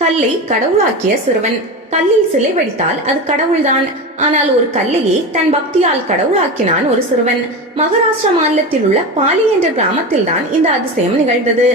கல்லை கடவுளாக்கிய சிறுவன். கல்லில் சிலை வடித்தால் அது கடவுள்தான். ஆனால் ஒரு கல்லையே தன் பக்தியால் கடவுளாக்கினான் ஒரு சிறுவன். மகாராஷ்டிரா மாநிலத்தில் உள்ள பாலி என்ற கிராமத்தில்தான் இந்த அதிசயம் நிகழ்ந்தது.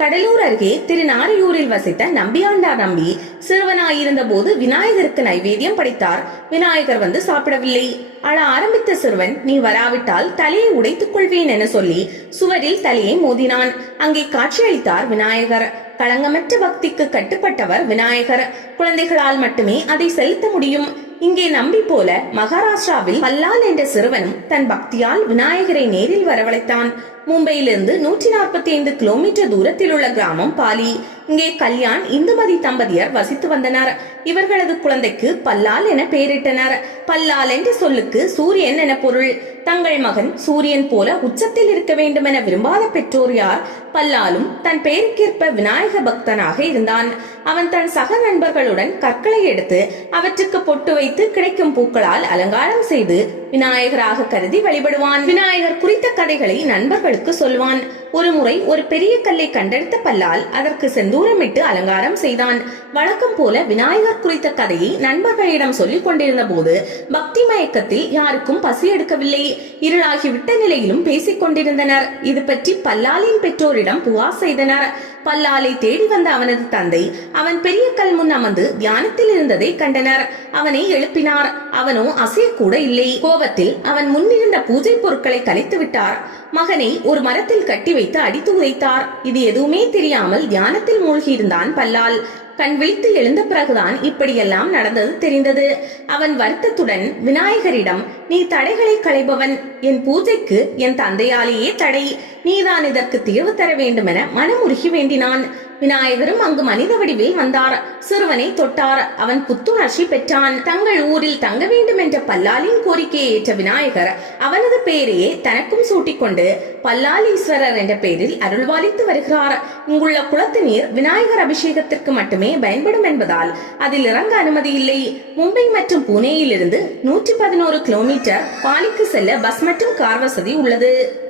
கடலூர் அருகே திருநாரையூரில் வசித்த நம்பியாண்டார் நம்பி சிறுவனாயிருந்த போது விநாயகருக்கு நைவேத்தியம் படைத்தார். விநாயகர் வந்து சாப்பிடவில்லை. அழ ஆரம்பித்த சிறுவன் நீ வராவிட்டால் தலையை உடைத்துக் கொள்வேன் என சொல்லி சுவரில் தலையை மோதினான். அங்கே காட்சியளித்தார் விநாயகர். களங்கமற்ற பக்திக்கு கட்டுப்பட்டவர் விநாயகர். குழந்தைகளால் மட்டுமே அதை செலுத்த முடியும். இங்கே நம்பி போல மகாராஷ்டிராவில் பல்லால் என்ற சிறுவனும் தன் பக்தியால் விநாயகரை நேரில் வரவழைத்தான். மும்பையிலிருந்து நூற்றி நாற்பத்தி ஐந்து கிலோமீட்டர் தூரத்தில் உள்ள கிராமம் பாலி. இங்கே கல்யாண் இந்துமதி தம்பதியர் வசித்து வந்தனர். இவர்களது குழந்தைக்கு பல்லால் என பெயரிட்டனர். பல்லால் என்ற சொல்லுக்கு சூரியன் என பொருள். தங்கள் மகன் சூரியன் போல உச்சத்தில் இருக்க வேண்டும் என விரும்பாத பெற்றோர் யார்? பல்லாலும் தன் பெயருக்கேற்ப விநாயக பக்தனாக இருந்தான். அவன் தன் சக நண்பர்களுடன் கற்களை எடுத்து அவற்றுக்கு பொட்டு வைத்து கிடைக்கும் பூக்களால் அலங்காரம் செய்து விநாயகராக கருதி வழிபடுவான். விநாயகர் குறித்த கதைகளை நண்பர்களுக்கு சொல்வான். ஒருமுறை ஒரு பெரிய கல்லை கண்டெடுத்த பல்லால் அதற்கு செந்தூரமிட்டு அலங்காரம் செய்தான். வழக்கம் போல விநாயகர் குறித்த கதையை நண்பர்களிடம் சொல்லிக் கொண்டிருந்த போது பக்தி மயக்கத்தில் யாருக்கும் பசி எடுக்கவில்லை. இருளாகிவிட்ட நிலையிலும் பேசிக் கொண்டிருந்தனர். இது பற்றி பல்லாலின் பெற்றோரிடம் புகார் செய்தனர். பல்லாலை தேடி வந்த அவனது தந்தை அவன் பெரிய கல் முன் அமர்ந்து தியானத்தில் இருந்ததை கண்டனர். அவனை எழுப்பினார். அவனோ அசையக்கூட இல்லை. கோபத்தில் அவன் முன்னிருந்த பூஜை பொருட்களை கலைத்து விட்டார். மகனை ஒரு மரத்தில் கட்டி வைத்து அடித்து உரைத்தார் இது எதுவுமே தெரியாமல் தியானத்தில் மூழ்கியிருந்தான் பல்லால். கண் விழித்து எழுந்த பிறகுதான் இப்படியெல்லாம் நடந்தது தெரிந்தது. அவன் வருத்தத்துடன் விநாயகரிடம் நீ தடைகளை களைபவன். என் பூஜைக்கு என் தந்தையாலேயே தடை. நீதான் இதற்கு தீர்வு தர வேண்டுமென மனமுருகி வேண்டினான். விநாயகரும் அங்கு மனித வடிவில் வந்தார். சிறுவனை தொட்டார். அவன் புத்துணர்ச்சி பெற்றான். தங்கள் ஊரில் தங்க வேண்டும் என்ற பல்லாலின் கோரிக்கையை ஏற்ற விநாயகர் அவனது பெயரையே தனக்கும் சூட்டிக்கொண்டு பல்லாலீஸ்வரர் என்ற பெயரில் அருள்வாளித்து வருகிறார். இங்குள்ள குளத்து நீர் விநாயகர் அபிஷேகத்திற்கு மட்டுமே பயன்படும் என்பதால் அதில் இறங்க அனுமதி இல்லை. மும்பை மற்றும் புனேயிலிருந்து நூற்றி பதினோரு கிலோமீட்டர் பாலிக்கு செல்ல பஸ் மற்றும் கார் வசதி உள்ளது.